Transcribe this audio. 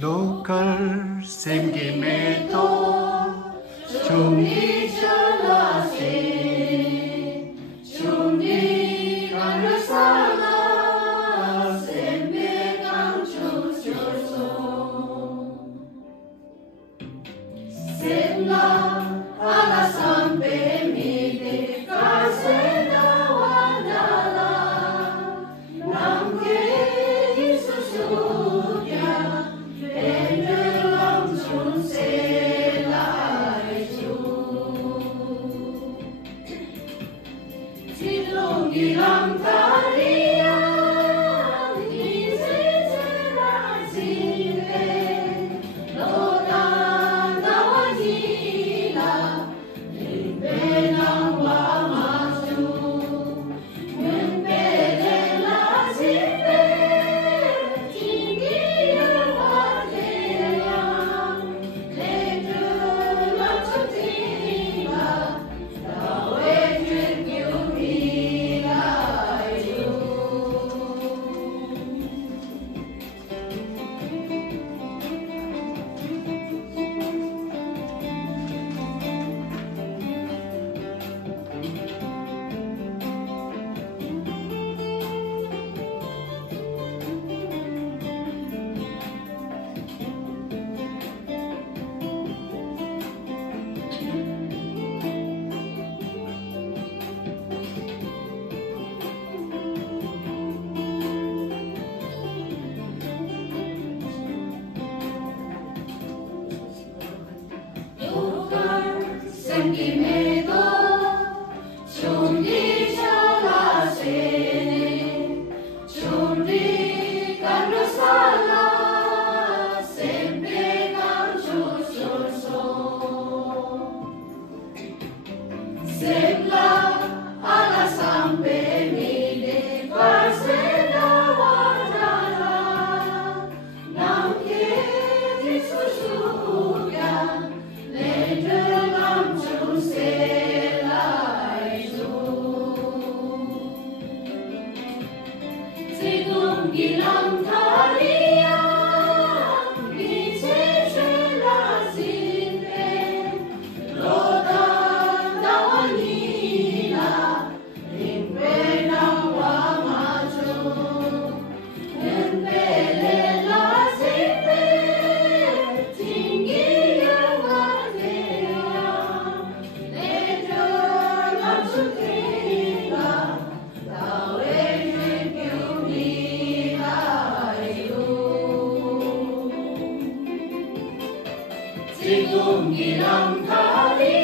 로컬 생김에도 종이 전라세 종이 가를 살아 샘배강 주셔서 샘나 아라 삼배 미대 가세나와 나라 남게 이수수야 Ilang kalian isejelas ile lodan dawajila limbenang wamaju mempelela sipe tinggi yang wadeyang lejulah cutiba dawe jengkyumi 생김에도 좀비 전라세 좀비 간로 살아 샘배강 주소서 샘라 아라 삼배 미래 발세나와 나라 남게 지수수야 내들감 지금 이런 다리야 이제 죄라진데 로다 나와니나 링베나와 마주 은벨레라 시대 팅기야와 내야 내들 감축해가 지금 이랑 다리